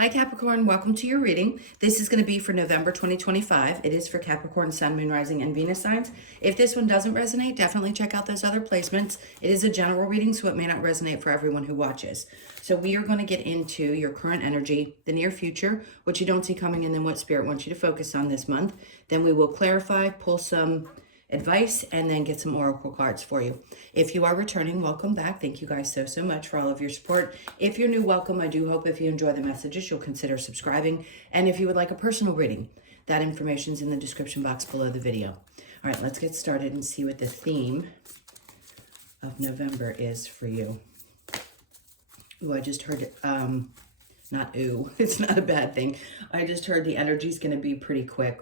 Hi Capricorn, welcome to your reading. This is going to be for November 2025. It is for Capricorn, Sun, Moon, Rising, and Venus signs. If this one doesn't resonate, definitely check out those other placements. It is a general reading, so it may not resonate for everyone who watches. So we are going to get into your current energy, the near future, what you don't see coming, and then what Spirit wants you to focus on this month. Then we will clarify, pull some advice, and then get some oracle cards for you. If you are returning, welcome back. Thank you guys so much for all of your support. If you're new, welcome. I do hope if you enjoy the messages, you'll consider subscribing. And if you would like a personal reading, that information is in the description box below the video. All right, let's get started and see what the theme of November is for you. Ooh, I just heard it. Not ooh, it's not a bad thing. I just heard the energy is going to be pretty quick.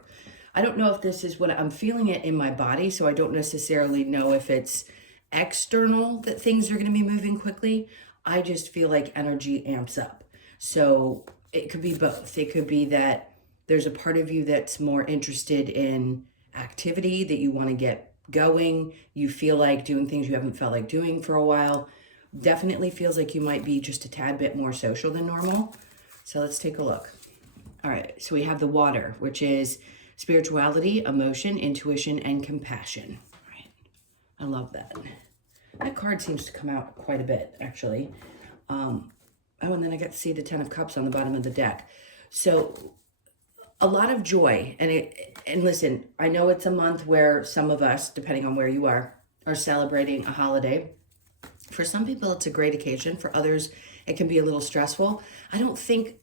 I don't know if this is what I'm feeling it in my body, so I don't necessarily know if it's external that things are going to be moving quickly. I just feel like energy amps up. So it could be both. It could be that there's a part of you that's more interested in activity, that you want to get going. You feel like doing things you haven't felt like doing for a while. Definitely feels like you might be just a tad bit more social than normal. So let's take a look. All right, so we have the water, which is spirituality, emotion, intuition, and compassion. All right. I love that. That card seems to come out quite a bit, actually. Oh, and then I got to see the 10 of Cups on the bottom of the deck. So a lot of joy. And listen, I know it's a month where some of us, depending on where you are celebrating a holiday. For some people, it's a great occasion. For others, it can be a little stressful. I don't think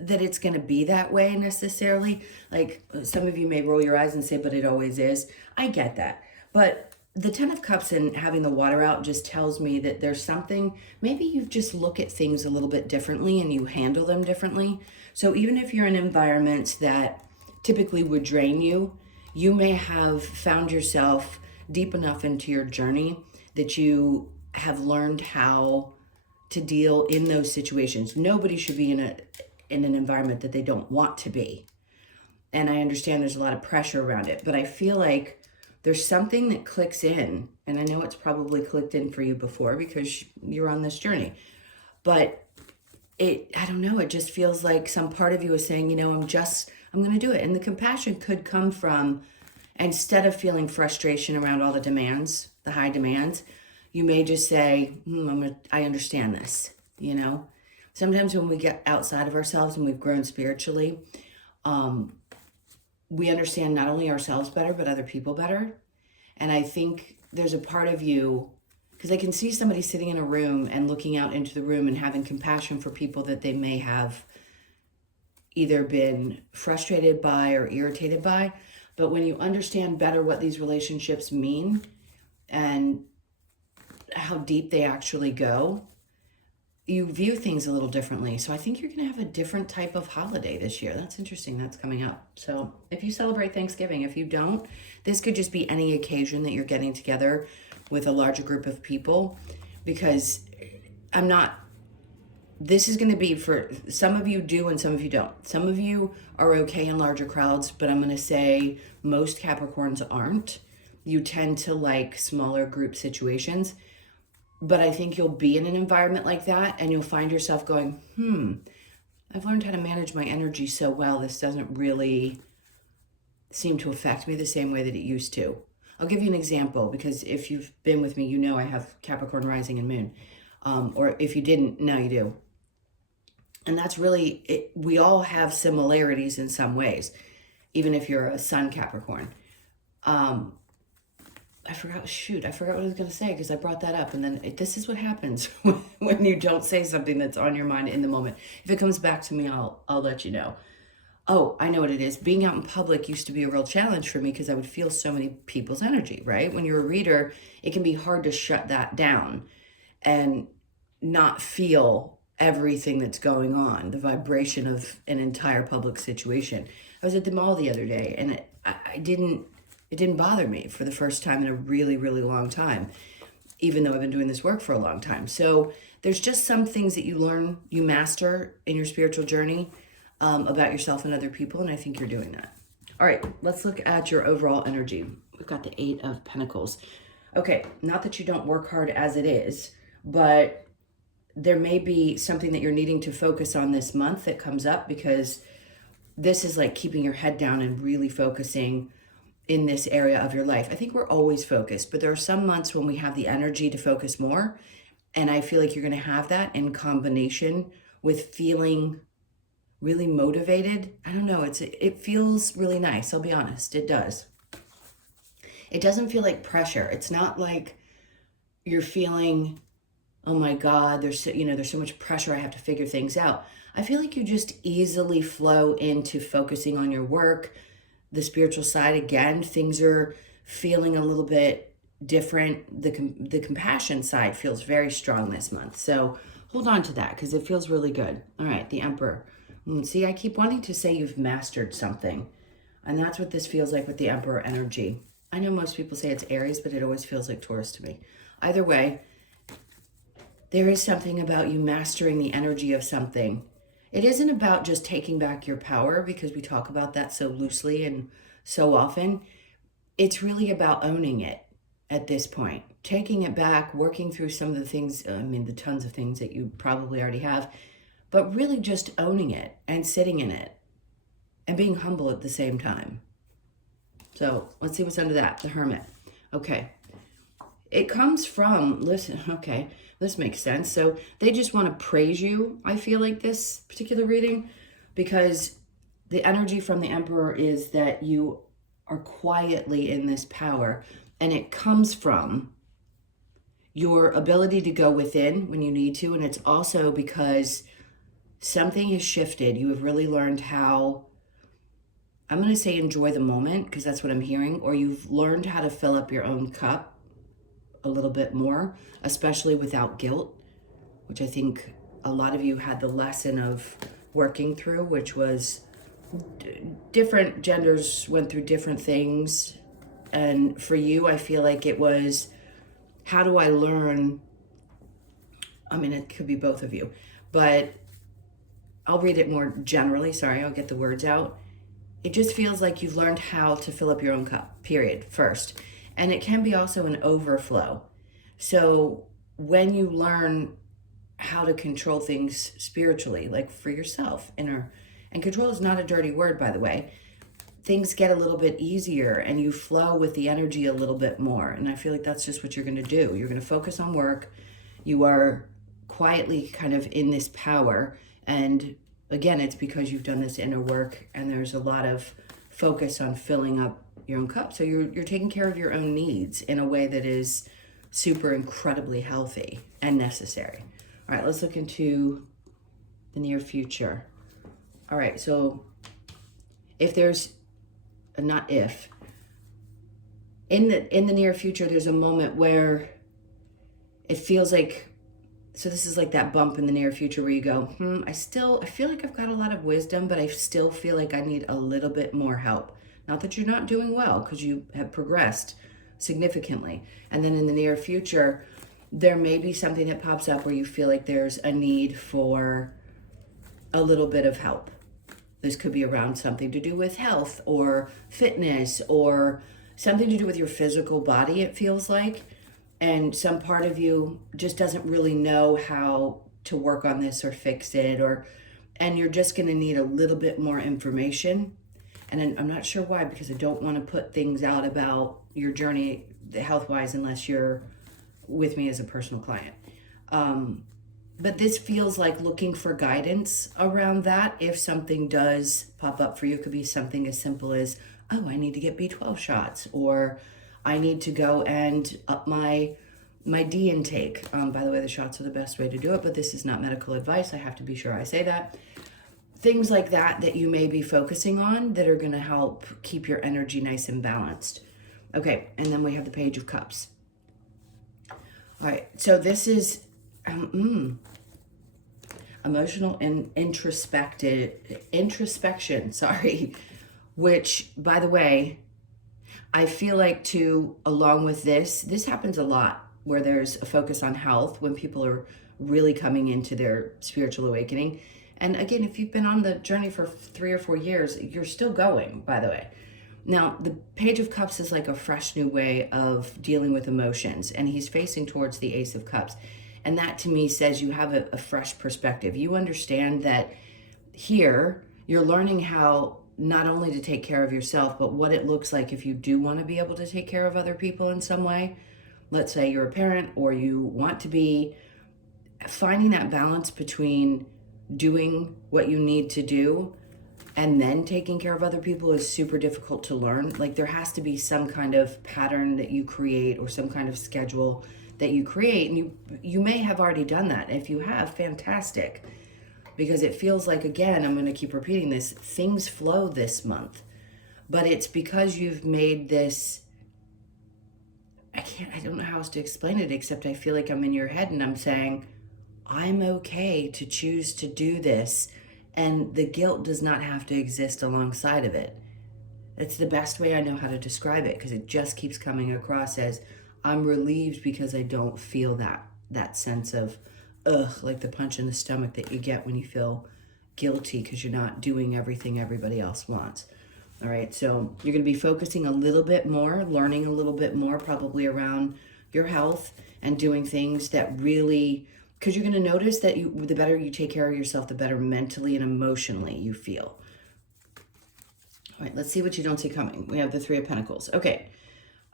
that it's going to be that way necessarily. Like some of you may roll your eyes and say, but it always is. I get that. But the 10 of Cups and having the water out just tells me that there's something, maybe you just look at things a little bit differently and you handle them differently. So even if you're in environments that typically would drain you, you may have found yourself deep enough into your journey that you have learned how to deal in those situations. Nobody should be in an environment that they don't want to be. And I understand there's a lot of pressure around it, but I feel like there's something that clicks in, and I know it's probably clicked in for you before because you're on this journey, but I don't know, it just feels like some part of you is saying, you know, I'm going to do it. And the compassion could come from, instead of feeling frustration around all the demands, the high demands, you may just say, I understand this, you know? Sometimes when we get outside of ourselves and we've grown spiritually, we understand not only ourselves better, but other people better. And I think there's a part of you, because I can see somebody sitting in a room and looking out into the room and having compassion for people that they may have either been frustrated by or irritated by. But when you understand better what these relationships mean and how deep they actually go, you view things a little differently. So I think you're going to have a different type of holiday this year. That's interesting. That's coming up. So if you celebrate Thanksgiving, if you don't, this could just be any occasion that you're getting together with a larger group of people, because this is going to be for some of you do and some of you don't. Some of you are okay in larger crowds, but I'm going to say most Capricorns aren't. You tend to like smaller group situations. But I think you'll be in an environment like that and you'll find yourself going, I've learned how to manage my energy so well. This doesn't really seem to affect me the same way that it used to. I'll give you an example, because if you've been with me, you know I have Capricorn rising and moon. Or if you didn't, now you do. And that's really it. We all have similarities in some ways, even if you're a Sun Capricorn. I forgot what I was going to say because I brought that up. And then this is what happens when you don't say something that's on your mind in the moment. If it comes back to me, I'll let you know. Oh, I know what it is. Being out in public used to be a real challenge for me because I would feel so many people's energy, right? When you're a reader, it can be hard to shut that down and not feel everything that's going on, the vibration of an entire public situation. I was at the mall the other day and it didn't bother me for the first time in a really, really long time, even though I've been doing this work for a long time. So there's just some things that you learn, you master in your spiritual journey about yourself and other people, and I think you're doing that. All right, let's look at your overall energy. We've got the 8 of Pentacles. Okay, not that you don't work hard as it is, but there may be something that you're needing to focus on this month that comes up, because this is like keeping your head down and really focusing in this area of your life. I think we're always focused, but there are some months when we have the energy to focus more. And I feel like you're going to have that in combination with feeling really motivated. I don't know. It feels really nice. I'll be honest. It does. It doesn't feel like pressure. It's not like you're feeling, oh my God, there's so much pressure. I have to figure things out. I feel like you just easily flow into focusing on your work, the spiritual side. Again, things are feeling a little bit different. The compassion side feels very strong this month. So hold on to that, because it feels really good. All right, the Emperor. See, I keep wanting to say you've mastered something. And that's what this feels like with the Emperor energy. I know most people say it's Aries, but it always feels like Taurus to me. Either way, there is something about you mastering the energy of something. It isn't about just taking back your power, because we talk about that so loosely and so often. It's really about owning it at this point. Taking it back, working through some of the things, the tons of things that you probably already have, but really just owning it and sitting in it and being humble at the same time. So let's see what's under that. The Hermit. Okay. It comes from, okay, this makes sense. So they just want to praise you, I feel like, this particular reading, because the energy from the Emperor is that you are quietly in this power, and it comes from your ability to go within when you need to. And it's also because something has shifted. You have really learned how, I'm going to say, enjoy the moment, because that's what I'm hearing, or you've learned how to fill up your own cup a little bit more, especially without guilt, which I think a lot of you had the lesson of working through, which was different genders went through different things. And for you, I feel like it was, how do I learn? It could be both of you, but I'll read it more generally. Sorry, I'll get the words out. It just feels like you've learned how to fill up your own cup, period, first. And it can be also an overflow. So when you learn how to control things spiritually, like for yourself, and control is not a dirty word, by the way, things get a little bit easier and you flow with the energy a little bit more. And I feel like that's just what you're going to do. You're going to focus on work. You are quietly kind of in this power. And again, it's because you've done this inner work, and there's a lot of focus on filling up your own cup. So you're taking care of your own needs in a way that is super incredibly healthy and necessary. All right, let's look into the near future. All right, so if there's not if in the near future, there's a moment where it feels like, so this is like that bump in the near future where you go, I feel like I've got a lot of wisdom, but I still feel like I need a little bit more help. Not that you're not doing well, because you have progressed significantly. And then in the near future, there may be something that pops up where you feel like there's a need for a little bit of help. This could be around something to do with health or fitness, or something to do with your physical body, it feels like. And some part of you just doesn't really know how to work on this or fix it, and you're just going to need a little bit more information. And I'm not sure why, because I don't want to put things out about your journey health-wise unless you're with me as a personal client. But this feels like looking for guidance around that. If something does pop up for you, it could be something as simple as, oh, I need to get B12 shots, or I need to go and up my D intake. By the way, the shots are the best way to do it, but this is not medical advice. I have to be sure I say that. Things like that you may be focusing on that are going to help keep your energy nice and balanced. Okay, and then we have the Page of Cups. All right, so this is emotional and introspection, which, by the way, I feel like too, along with this happens a lot where there's a focus on health when people are really coming into their spiritual awakening. And again, if you've been on the journey for 3 or 4 years, you're still going, by the way. Now, the Page of Cups is like a fresh new way of dealing with emotions, and he's facing towards the Ace of Cups. And that to me says you have a fresh perspective. You understand that here you're learning how not only to take care of yourself, but what it looks like if you do want to be able to take care of other people in some way. Let's say you're a parent or you want to be, finding that balance between doing what you need to do and then taking care of other people is super difficult to learn. Like there has to be some kind of pattern that you create or some kind of schedule that you create. And you may have already done that. If you have, fantastic. Because it feels like, again, I'm going to keep repeating this, things flow this month. But it's because you've made this, I don't know how else to explain it, except I feel like I'm in your head and I'm saying, I'm okay to choose to do this. And the guilt does not have to exist alongside of it. It's the best way I know how to describe it, because it just keeps coming across as I'm relieved because I don't feel that sense of, like the punch in the stomach that you get when you feel guilty because you're not doing everything everybody else wants. All right, so you're going to be focusing a little bit more, learning a little bit more probably around your health and doing things that really, because you're going to notice that the better you take care of yourself, the better mentally and emotionally you feel. All right, let's see what you don't see coming. We have the Three of Pentacles. Okay,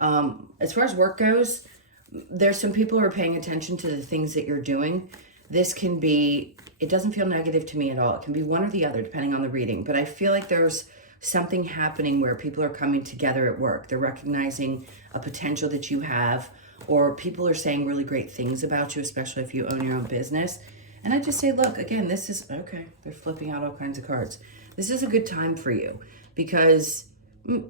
as far as work goes, there's some people who are paying attention to the things that you're doing. This can be, it doesn't feel negative to me at all. It can be one or the other depending on the reading, but I feel like there's something happening where people are coming together at work. They're recognizing a potential that you have, or people are saying really great things about you, especially if you own your own business. And I just say, look, again, this is, okay, they're flipping out all kinds of cards. This is a good time for you because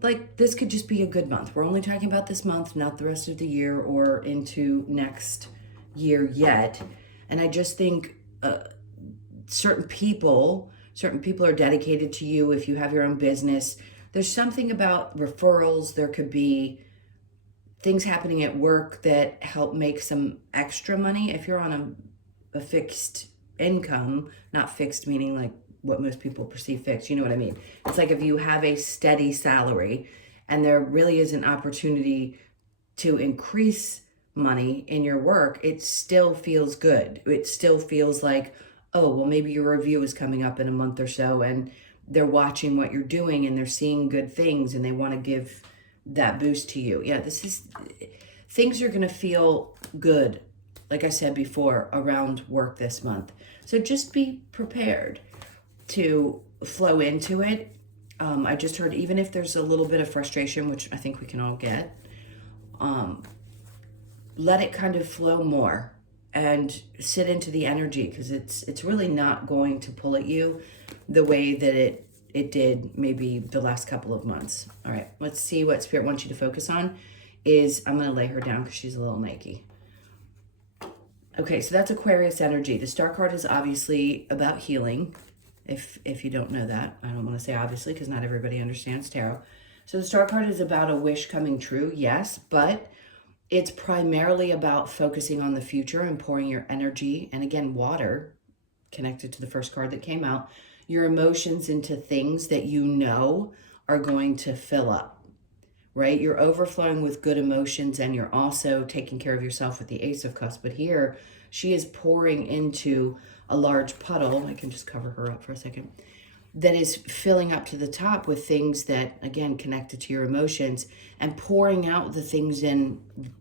like this could just be a good month. We're only talking about this month, not the rest of the year or into next year yet. And I just think certain people are dedicated to you. If you have your own business, there's something about referrals. There could be things happening at work that help make some extra money. If you're on a fixed income, not fixed meaning like what most people perceive fixed, you know what I mean? It's like if you have a steady salary and there really is an opportunity to increase money in your work, it still feels good. It still feels like, oh, well, maybe your review is coming up in a month or so and they're watching what you're doing and they're seeing good things and they want to give that boost to you. Yeah, things are going to feel good, like I said before, around work this month. So just be prepared to flow into it. I just heard, even if there's a little bit of frustration, which I think we can all get, let it kind of flow more and sit into the energy, because it's really not going to pull at you the way that it did maybe the last couple of months. All right, let's see what Spirit wants you to focus on. I'm going to lay her down because she's a little naked. Okay, so that's Aquarius energy. The Star card is obviously about healing. If you don't know that, I don't want to say obviously because not everybody understands tarot. So the Star card is about a wish coming true, yes, but it's primarily about focusing on the future and pouring your energy, and again, water, connected to the first card that came out, your emotions into things that you know are going to fill up, right? You're overflowing with good emotions and you're also taking care of yourself with the Ace of Cups. But here, she is pouring into a large puddle. I can just cover her up for a second. That is filling up to the top with things that, again, connected to your emotions, and pouring out the things in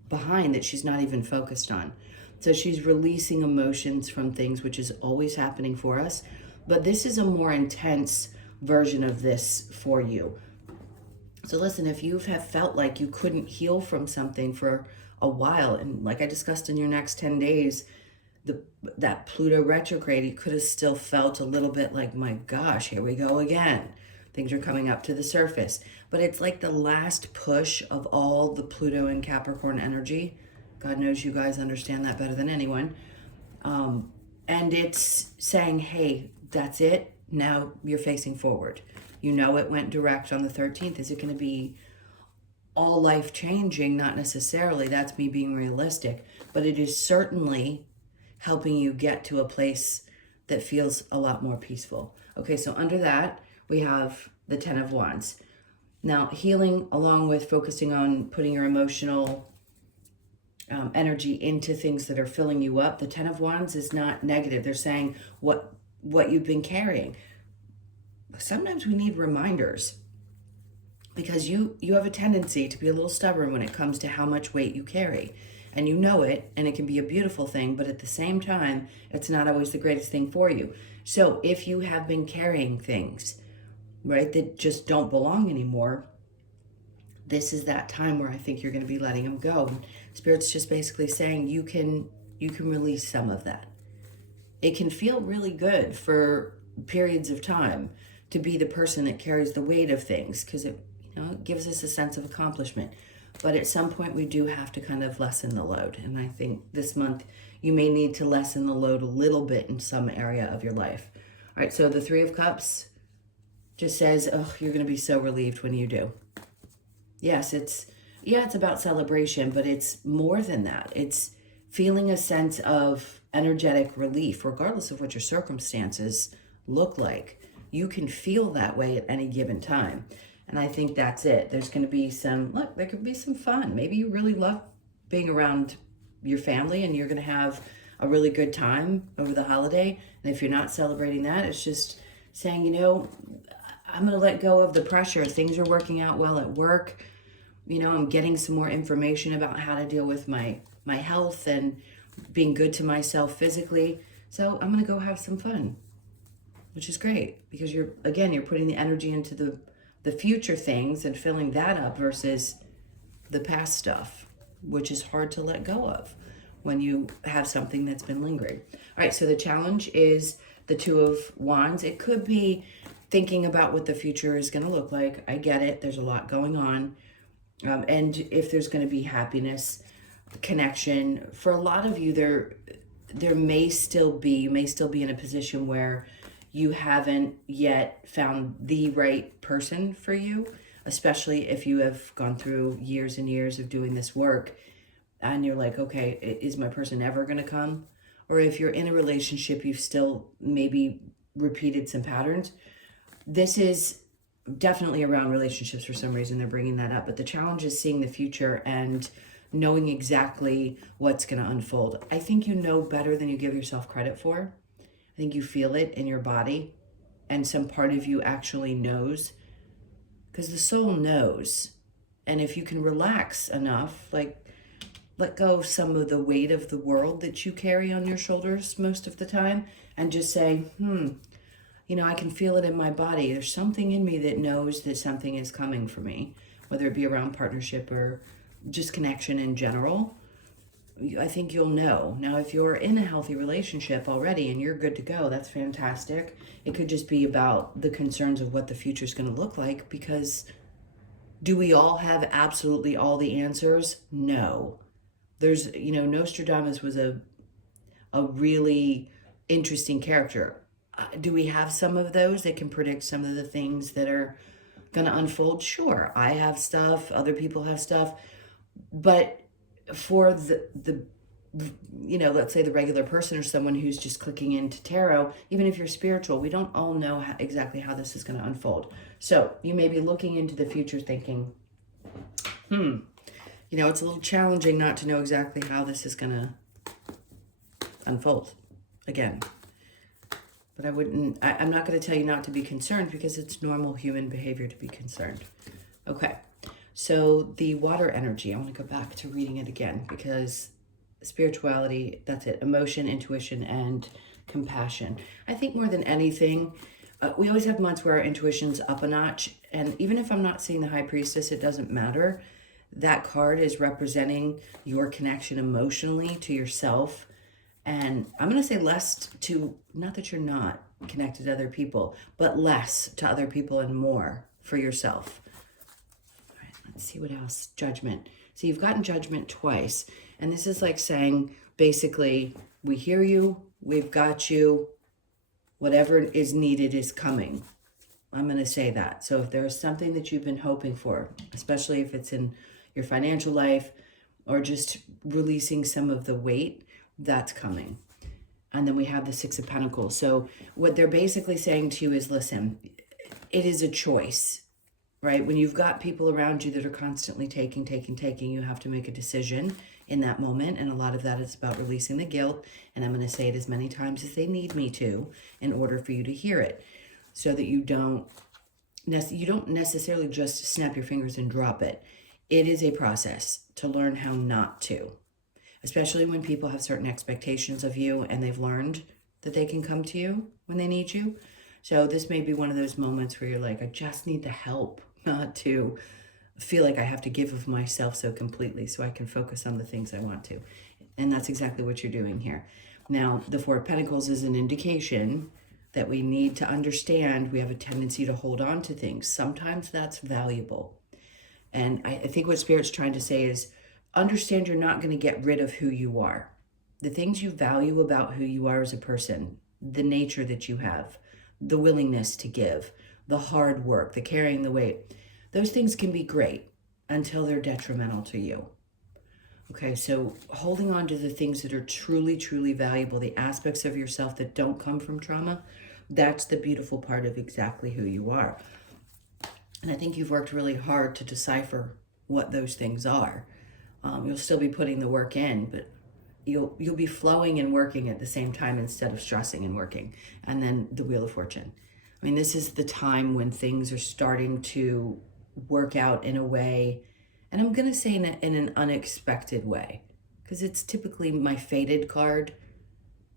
behind that she's not even focused on. So she's releasing emotions from things, which is always happening for us. But this is a more intense version of this for you. So listen, if you have felt like you couldn't heal from something for a while, and like I discussed in your next 10 days, that Pluto retrograde, you could have still felt a little bit like, my gosh, here we go again. Things are coming up to the surface. But it's like the last push of all the Pluto and Capricorn energy. God knows you guys understand that better than anyone. And it's saying, hey, that's it. Now you're facing forward. You know it went direct on the 13th. Is it going to be all life-changing? Not necessarily. That's me being realistic. But it is certainly helping you get to a place that feels a lot more peaceful. Okay, so under that, we have the 10 of Wands. Now, healing along with focusing on putting your emotional energy into things that are filling you up. The Ten of Wands is not negative. They're saying what you've been carrying. Sometimes we need reminders, because you have a tendency to be a little stubborn when it comes to how much weight you carry. And you know it, and it can be a beautiful thing, but at the same time, it's not always the greatest thing for you. So if you have been carrying things, right, that just don't belong anymore, this is that time where I think you're going to be letting them go. Spirit's just basically saying you can release some of that. It can feel really good for periods of time to be the person that carries the weight of things, because it gives us a sense of accomplishment. But at some point we do have to kind of lessen the load. And I think this month you may need to lessen the load a little bit in some area of your life. All right, so the Three of Cups just says, oh, you're going to be so relieved when you do. Yes, it's about celebration, but it's more than that. It's feeling a sense of energetic relief, regardless of what your circumstances look like. You can feel that way at any given time. And I think that's it. There's going to be there could be some fun. Maybe you really love being around your family and you're going to have a really good time over the holiday. And if you're not celebrating that, it's just saying, I'm going to let go of the pressure. Things are working out well at work. I'm getting some more information about how to deal with my health and being good to myself physically. So I'm going to go have some fun, which is great, because you're putting the energy into the future things and filling that up versus the past stuff, which is hard to let go of when you have something that's been lingering. All right, so the challenge is the Two of Wands. It could be thinking about what the future is going to look like. I get it. There's a lot going on. And if there's going to be happiness, connection, for a lot of you, you may still be in a position where you haven't yet found the right person for you, especially if you have gone through years and years of doing this work and you're like, okay, is my person ever going to come? Or if you're in a relationship, you've still maybe repeated some patterns. This is definitely around relationships. For some reason, they're bringing that up. But the challenge is seeing the future and knowing exactly what's going to unfold. I think you know better than you give yourself credit for. I think you feel it in your body, and some part of you actually knows, because the soul knows. And if you can relax enough, like let go of some of the weight of the world that you carry on your shoulders most of the time, and just say, I can feel it in my body. There's something in me that knows that something is coming for me, whether it be around partnership or just connection in general. I think you'll know. Now, if you're in a healthy relationship already and you're good to go, that's fantastic. It could just be about the concerns of what the future is going to look like, because do we all have absolutely all the answers? No. There's, Nostradamus was a really interesting character. Do we have some of those that can predict some of the things that are going to unfold? Sure. I have stuff. Other people have stuff. But for the let's say the regular person or someone who's just clicking into tarot, even if you're spiritual, we don't all know exactly how this is going to unfold. So you may be looking into the future thinking, it's a little challenging not to know exactly how this is going to unfold again. But I'm not going to tell you not to be concerned, because it's normal human behavior to be concerned. Okay. So the water energy, I want to go back to reading it again, because spirituality, that's it. Emotion, intuition, and compassion. I think more than anything, we always have months where our intuition's up a notch. And even if I'm not seeing the High Priestess, it doesn't matter. That card is representing your connection emotionally to yourself. And I'm going to say less to, not that you're not connected to other people, but less to other people and more for yourself. Let's see what else. Judgment. So you've gotten judgment twice. And this is like saying, basically, we hear you, we've got you, whatever is needed is coming. I'm going to say that. So if there's something that you've been hoping for, especially if it's in your financial life or just releasing some of the weight, that's coming. And then we have the Six of Pentacles. So what they're basically saying to you is, listen, it is a choice. Right? When you've got people around you that are constantly taking, you have to make a decision. in that moment. And a lot of that is about releasing the guilt. And I'm going to say it as many times as they need me to in order for you to hear it, so that you don't necessarily just snap your fingers and drop it. It is a process to learn how not to, especially when people have certain expectations of you and they've learned that they can come to you when they need you. So this may be one of those moments where you're like, I just need the help, not to feel like I have to give of myself so completely so I can focus on the things I want to. And that's exactly what you're doing here. Now, the Four of Pentacles is an indication that we need to understand we have a tendency to hold on to things. Sometimes that's valuable. And I think what Spirit's trying to say is understand you're not going to get rid of who you are. The things you value about who you are as a person, the nature that you have, the willingness to give, the hard work, the carrying the weight, those things can be great until they're detrimental to you. Okay, so holding on to the things that are truly, truly valuable, the aspects of yourself that don't come from trauma, that's the beautiful part of exactly who you are. And I think you've worked really hard to decipher what those things are. You'll still be putting the work in, but you'll be flowing and working at the same time instead of stressing and working. And then the Wheel of Fortune. I mean, this is the time when things are starting to work out in a way, and I'm going to say in an unexpected way, because it's typically my fated card.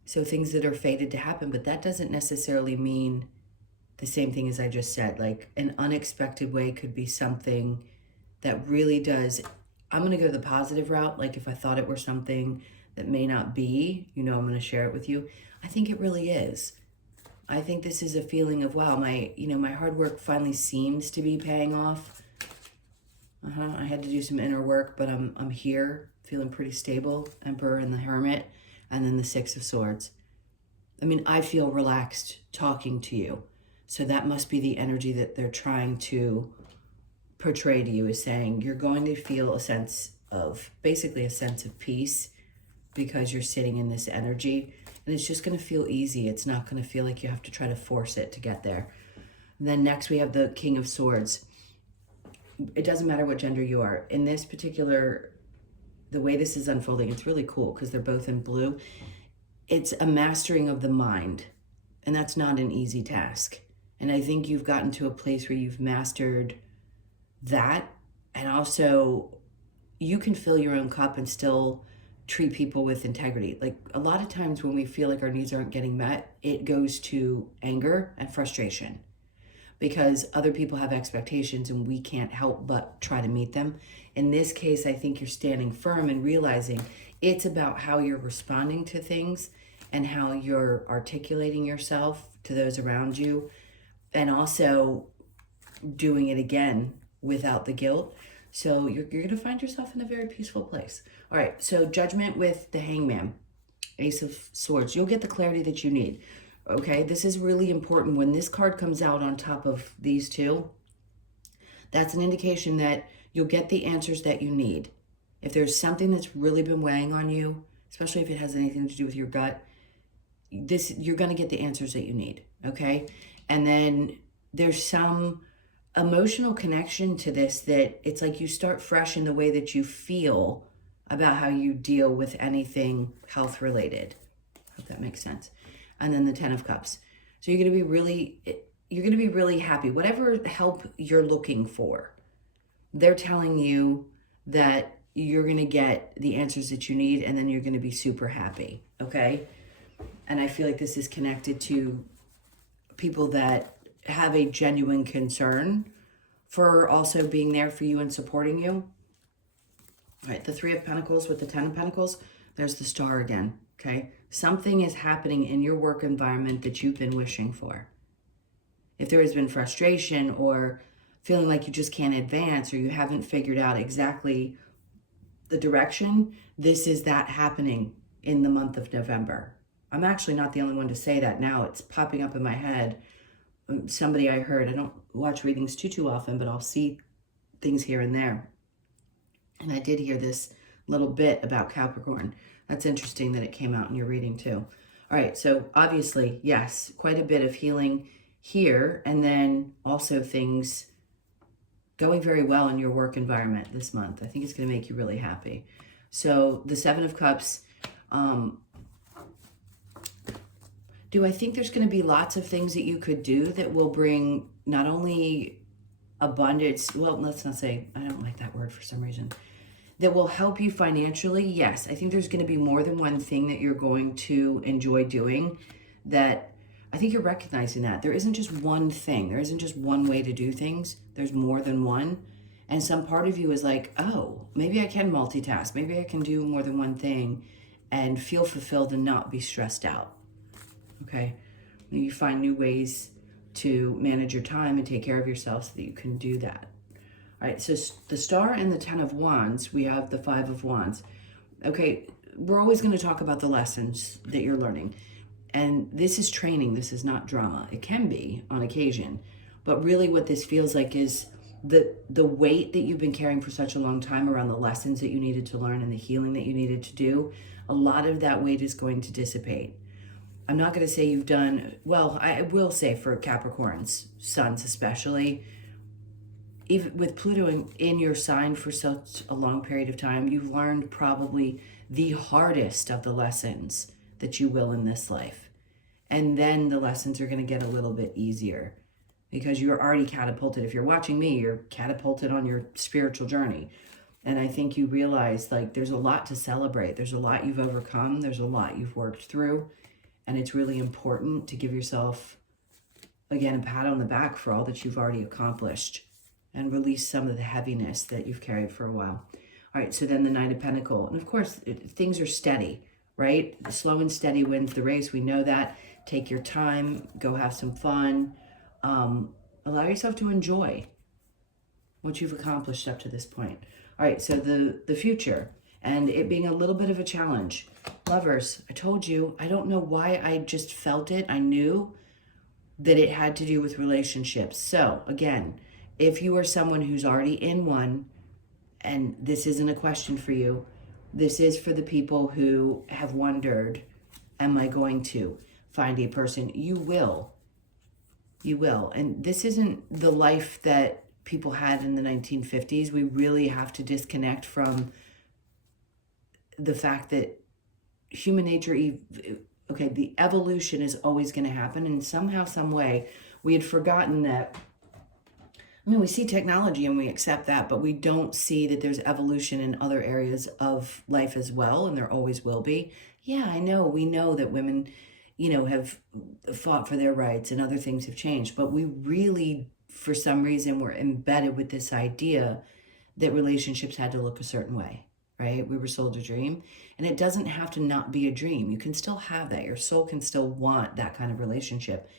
So things that are fated to happen, but that doesn't necessarily mean the same thing as I just said. Like an unexpected way could be something that really does. I'm going to go the positive route. Like if I thought it were something that may not be, I'm going to share it with you. I think it really is. I think this is a feeling of, wow, my hard work finally seems to be paying off. I had to do some inner work, but I'm here feeling pretty stable. Emperor and the Hermit, and then the Six of Swords. I mean, I feel relaxed talking to you. So that must be the energy that they're trying to portray to you, is saying you're going to feel basically a sense of peace because you're sitting in this energy. And it's just going to feel easy. It's not going to feel like you have to try to force it to get there. And then next we have the King of Swords. It doesn't matter what gender you are. In this particular, the way this is unfolding, it's really cool because they're both in blue. It's a mastering of the mind. And that's not an easy task. And I think you've gotten to a place where you've mastered that. And also you can fill your own cup and still treat people with integrity. Like a lot of times when we feel like our needs aren't getting met, it goes to anger and frustration because other people have expectations and we can't help but try to meet them. In this case, I think you're standing firm and realizing it's about how you're responding to things and how you're articulating yourself to those around you, and also doing it again without the guilt. So you're going to find yourself in a very peaceful place. All right, so Judgment with the Hangman, Ace of Swords. You'll get the clarity that you need. Okay, this is really important. When this card comes out on top of these two, that's an indication that you'll get the answers that you need. If there's something that's really been weighing on you, especially if it has anything to do with your gut, you're going to get the answers that you need, okay? And then there's some emotional connection to this that it's like you start fresh in the way that you feel about how you deal with anything health related. Hope that makes sense. And then the Ten of Cups. So you're going to be really happy. Whatever help you're looking for, they're telling you that you're going to get the answers that you need, and then you're going to be super happy, okay? And I feel like this is connected to people that have a genuine concern for also being there for you and supporting you. All right, the Three of Pentacles with the Ten of Pentacles, there's the Star again, okay? Something is happening in your work environment that you've been wishing for. If there has been frustration or feeling like you just can't advance or you haven't figured out exactly the direction, this is that happening in the month of November. I'm actually not the only one to say that now. It's popping up in my head. Somebody I heard, I don't watch readings too often, but I'll see things here and there. And I did hear this little bit about Capricorn. That's interesting that it came out in your reading too. All right, so obviously, yes, quite a bit of healing here, and then also things going very well in your work environment this month. I think it's going to make you really happy. So the Seven of Cups, do I think there's going to be lots of things that you could do that will bring not only abundance, well, let's not say, I don't like that word for some reason, that will help you financially? Yes, I think there's going to be more than one thing that you're going to enjoy doing. That I think you're recognizing that there isn't just one thing, there isn't just one way to do things, there's more than one. And some part of you is like, oh, maybe I can multitask, maybe I can do more than one thing and feel fulfilled and not be stressed out. Okay, maybe you find new ways to manage your time and take care of yourself so that you can do that. All right, so the Star and the Ten of Wands, we have the Five of Wands. Okay, we're always going to talk about the lessons that you're learning. And this is training, this is not drama. It can be on occasion, but really what this feels like is the weight that you've been carrying for such a long time around the lessons that you needed to learn and the healing that you needed to do. A lot of that weight is going to dissipate. I'm not going to say you've done, well, I will say for Capricorns, suns especially, even with Pluto in your sign for such a long period of time, you've learned probably the hardest of the lessons that you will in this life. And then the lessons are going to get a little bit easier because you're already catapulted. If you're watching me, you're catapulted on your spiritual journey. And I think you realize like there's a lot to celebrate. There's a lot you've overcome. There's a lot you've worked through. And it's really important to give yourself, again, a pat on the back for all that you've already accomplished and release some of the heaviness that you've carried for a while. All right, so then the Knight of Pentacles. And of course, things are steady, right? Slow and steady wins the race. We know that. Take your time. Go have some fun. Allow yourself to enjoy what you've accomplished up to this point. All right, so the future and it being a little bit of a challenge. Lovers, I told you, I don't know why I just felt it. I knew that it had to do with relationships. So again, if you are someone who's already in one, and this isn't a question for you, this is for the people who have wondered, am I going to find a person? You will. You will. And this isn't the life that people had in the 1950s. We really have to disconnect from the fact that human nature, okay, the evolution is always going to happen. And somehow, some way, we had forgotten that. I mean, we see technology and we accept that, but we don't see that there's evolution in other areas of life as well, and there always will be. Yeah, I know. We know that women, have fought for their rights and other things have changed, but we really, for some reason, were embedded with this idea that relationships had to look a certain way, right? We were sold a dream, and it doesn't have to not be a dream. You can still have that. Your soul can still want that kind of relationship.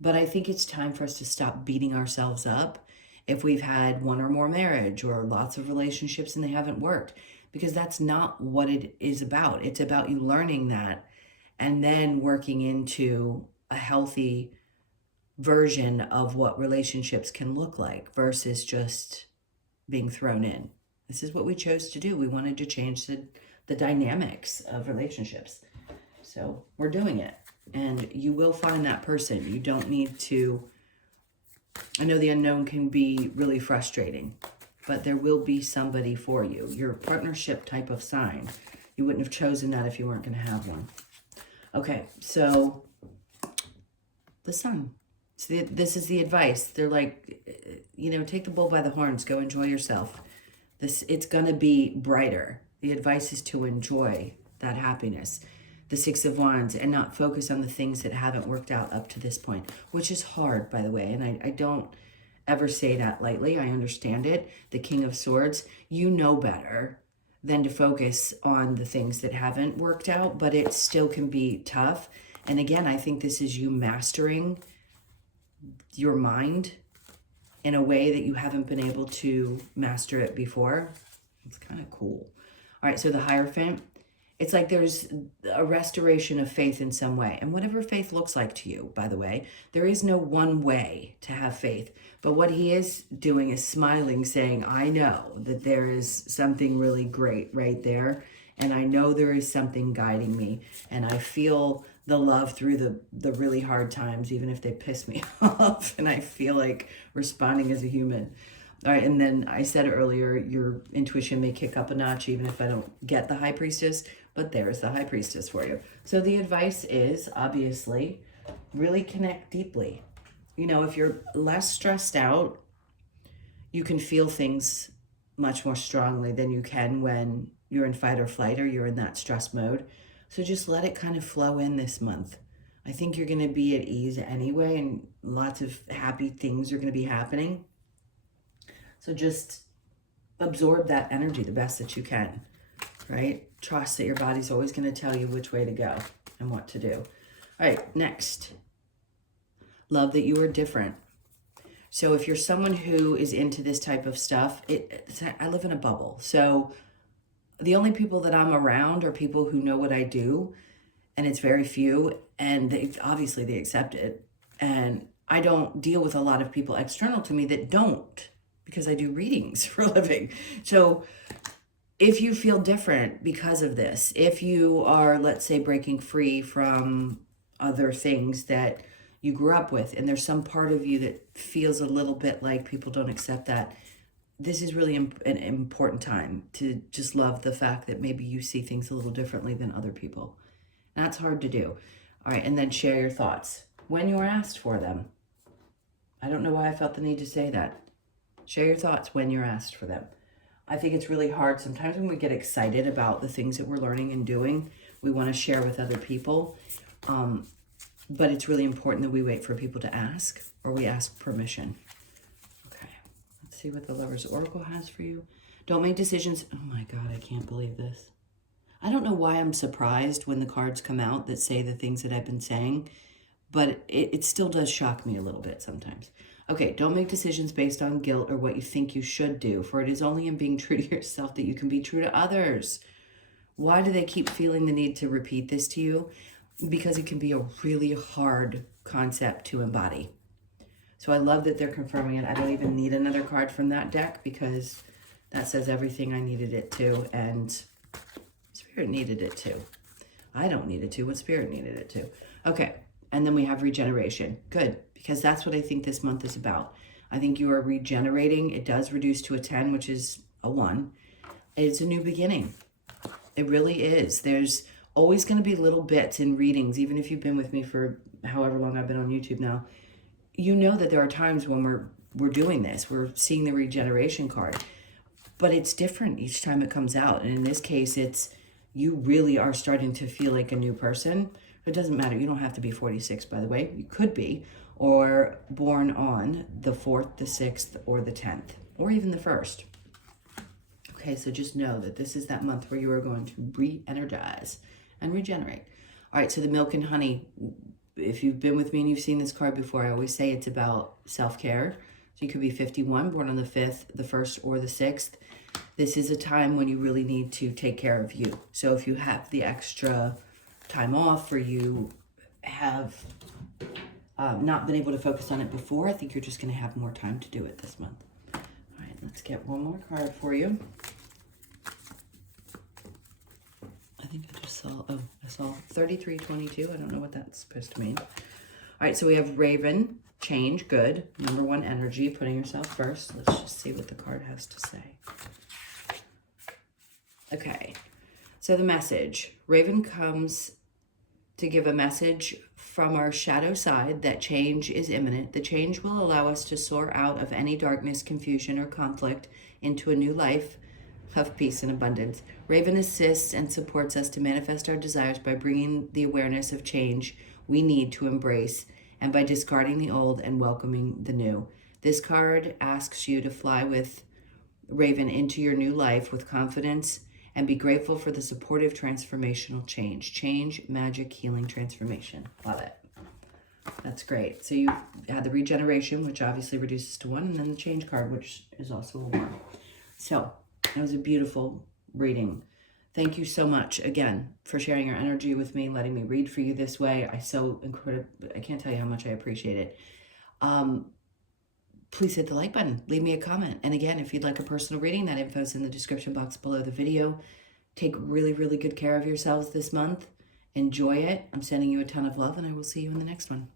But I think it's time for us to stop beating ourselves up if we've had one or more marriage or lots of relationships and they haven't worked, because that's not what it is about. It's about you learning that and then working into a healthy version of what relationships can look like versus just being thrown in. This is what we chose to do. We wanted to change the dynamics of relationships. So we're doing it. And you will find that person. You don't need to. I know the unknown can be really frustrating, but there will be somebody for you. You're a partnership type of sign. You wouldn't have chosen that if you weren't going to have one. Okay, so the Sun. So this is the advice. They're like, take the bull by the horns. Go enjoy yourself. It's going to be brighter. The advice is to enjoy that happiness. The Six of Wands, and not focus on the things that haven't worked out up to this point, which is hard, by the way. And I don't ever say that lightly. I understand it. The King of Swords, you know better than to focus on the things that haven't worked out, but it still can be tough. And again, I think this is you mastering your mind in a way that you haven't been able to master it before. It's kind of cool. All right, so the Hierophant. It's like there's a restoration of faith in some way. And whatever faith looks like to you, by the way, there is no one way to have faith. But what he is doing is smiling, saying, I know that there is something really great right there. And I know there is something guiding me. And I feel the love through the really hard times, even if they piss me off. And I feel like responding as a human. All right, and then I said earlier, your intuition may kick up a notch even if I don't get the High Priestess, but there's the High Priestess for you. So the advice is, obviously, really connect deeply. You know, if you're less stressed out, you can feel things much more strongly than you can when you're in fight or flight or you're in that stress mode. So just let it kind of flow in this month. I think you're going to be at ease anyway, and lots of happy things are going to be happening. So just absorb that energy the best that you can, right? Trust that your body's always going to tell you which way to go and what to do. All right, next. Love that you are different. So if you're someone who is into this type of stuff, I live in a bubble. So the only people that I'm around are people who know what I do, and it's very few, and obviously they accept it. And I don't deal with a lot of people external to me that don't, because I do readings for a living. So if you feel different because of this, if you are, let's say, breaking free from other things that you grew up with, and there's some part of you that feels a little bit like people don't accept that, this is really an important time to just love the fact that maybe you see things a little differently than other people. That's hard to do. All right, and then share your thoughts when you're asked for them. I don't know why I felt the need to say that. Share your thoughts when you're asked for them. I think it's really hard sometimes when we get excited about the things that we're learning and doing. We want to share with other people. But it's really important that we wait for people to ask, or we ask permission. Okay, let's see what the Lover's Oracle has for you. Don't make decisions. Oh my God, I can't believe this. I don't know why I'm surprised when the cards come out that say the things that I've been saying, but it still does shock me a little bit sometimes. Okay, don't make decisions based on guilt or what you think you should do, for it is only in being true to yourself that you can be true to others. Why do they keep feeling the need to repeat this to you? Because it can be a really hard concept to embody. So I love that they're confirming it. I don't even need another card from that deck because that says everything I needed it to, and Spirit needed it to. I don't need it to, but Spirit needed it to. Okay, and then we have regeneration. Good, because that's what I think this month is about. I think you are regenerating. It does reduce to a 10, which is a 1. It's a new beginning. It really is. There's always going to be little bits in readings, even if you've been with me for however long I've been on YouTube now. You know that there are times when we're doing this. We're seeing the regeneration card. But it's different each time it comes out. And in this case, it's you really are starting to feel like a new person. It doesn't matter. You don't have to be 46, by the way. You could be, or born on the 4th, the 6th, or the 10th, or even the 1st. Okay, so just know that this is that month where you are going to re-energize and regenerate. All right, so the milk and honey, if you've been with me and you've seen this card before, I always say it's about self-care. So you could be 51, born on the 5th, the 1st, or the 6th. This is a time when you really need to take care of you. So if you have the extra time off, or you have not been able to focus on it before, I think you're just going to have more time to do it this month. All right, let's get one more card for you. I think I just saw, I saw 3322. I don't know what that's supposed to mean. All right, so we have Raven, change, good. Number 1 energy, putting yourself first. Let's just see what the card has to say. Okay, so the message. Raven comes to give a message from our shadow side that change is imminent. The change will allow us to soar out of any darkness, confusion, or conflict into a new life of peace and abundance. Raven assists and supports us to manifest our desires by bringing the awareness of change we need to embrace, and by discarding the old and welcoming the new. This card asks you to fly with Raven into your new life with confidence and be grateful for the supportive transformational change. Change, magic, healing, transformation. Love it. That's great. So you had the regeneration, which obviously reduces to 1, and then the change card, which is also a 1. So it was a beautiful reading. Thank you so much again for sharing your energy with me, letting me read for you this way. I can't tell you how much I appreciate it. Please hit the like button, leave me a comment. And again, if you'd like a personal reading, that info is in the description box below the video. Take really, really good care of yourselves this month. Enjoy it. I'm sending you a ton of love, and I will see you in the next one.